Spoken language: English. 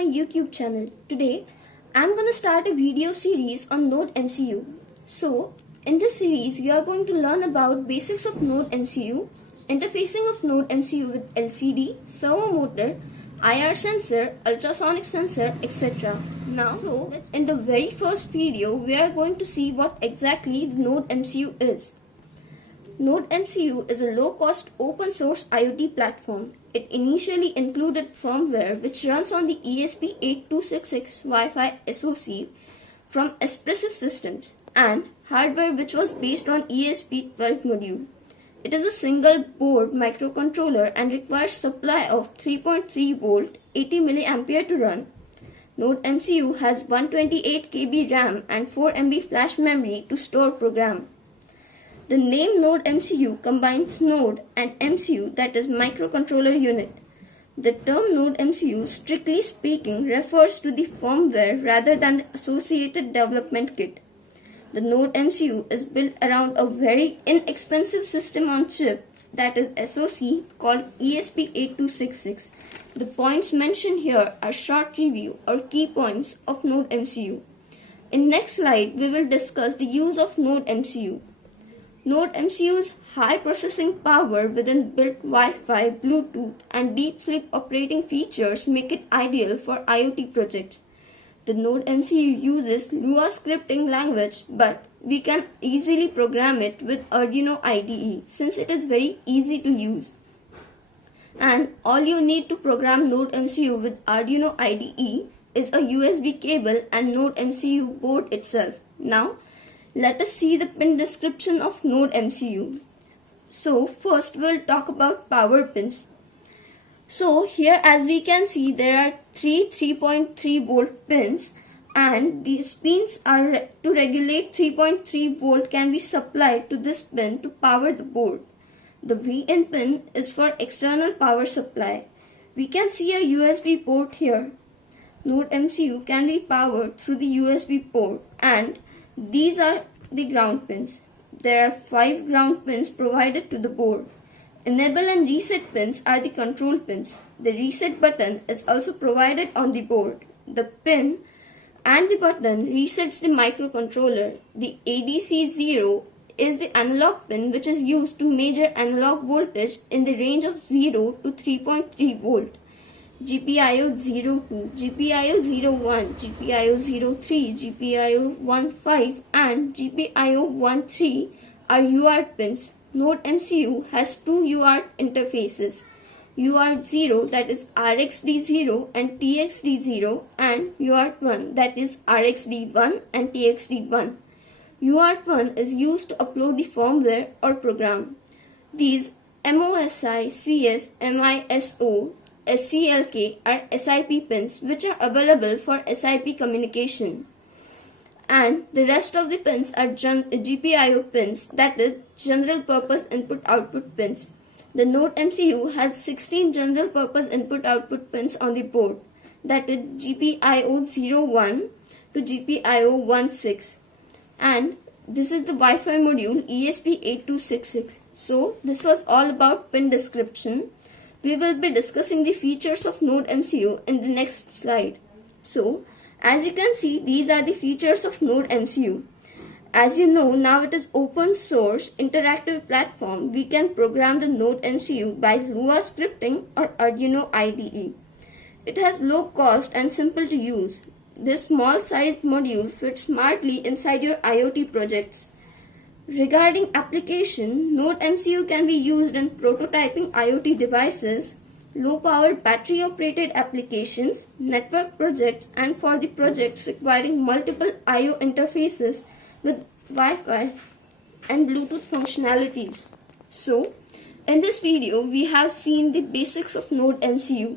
my YouTube channel. Today I'm going to start a video series on NodeMCU. So in this series we are going to learn about basics of NodeMCU, interfacing of NodeMCU with LCD, servo motor, IR sensor, ultrasonic sensor, etc. Now in the very first video we are going to see what exactly the NodeMCU is. NodeMCU is a low-cost open-source IoT platform. It initially included firmware which runs on the ESP8266 Wi-Fi SoC from Espressif Systems and hardware which was based on ESP12 module. It is a single board microcontroller and requires supply of 3.3 volt 80 mA to run. NodeMCU has 128 KB RAM and 4 MB flash memory to store program. The name NodeMCU combines node and MCU, that is microcontroller unit. The term NodeMCU, strictly speaking, refers to the firmware rather than the associated development kit. The NodeMCU is built around a very inexpensive system on chip, that is SoC, called ESP8266. The points mentioned here are short review or key points of NodeMCU. In next slide, we will discuss the use of NodeMCU. NodeMCU's high processing power within built Wi-Fi, Bluetooth and deep sleep operating features make it ideal for IoT projects. The NodeMCU uses Lua scripting language, but we can easily program it with Arduino IDE since it is very easy to use. And all you need to program NodeMCU with Arduino IDE is a USB cable and NodeMCU board itself. Now, let us see the pin description of NodeMCU. So first we'll talk about power pins. So here as we can see there are three 3.3 volt pins and these pins are to regulate 3.3 volt can be supplied to this pin to power the board. The VN pin is for external power supply. We can see a USB port here. NodeMCU can be powered through the USB port and these are the ground pins. There are 5 ground pins provided to the board. Enable and reset pins are the control pins. The reset button is also provided on the board. The pin and the button resets the microcontroller. The ADC0 is the analog pin which is used to measure analog voltage in the range of 0 to 3.3 volt. GPIO02, GPIO01, GPIO03, GPIO15 and GPIO13 are Uart pins. NodeMCU has 2 Uart interfaces, Uart0 that is RxD0 and TxD0 and Uart1 that is RxD1 and TxD1. Uart1 is used to upload the firmware or program. These MOSI, CS, MISO, SCLK are SIP pins which are available for SIP communication. And the rest of the pins are GPIO pins, that is general purpose input output pins. The NodeMCU has 16 general purpose input output pins on the board, that is GPIO01 to GPIO16. And this is the Wi-Fi module ESP8266. So this was all about pin description. We will be discussing the features of NodeMCU in the next slide. So, as you can see, these are the features of NodeMCU. As you know, now it is open source interactive platform. We can program the NodeMCU by Lua scripting or Arduino IDE. It has low cost and simple to use. This small sized module fits smartly inside your IoT projects. Regarding application, NodeMCU can be used in prototyping IoT devices, low-power battery-operated applications, network projects, and for the projects requiring multiple I/O interfaces with Wi-Fi and Bluetooth functionalities. So, in this video, we have seen the basics of NodeMCU.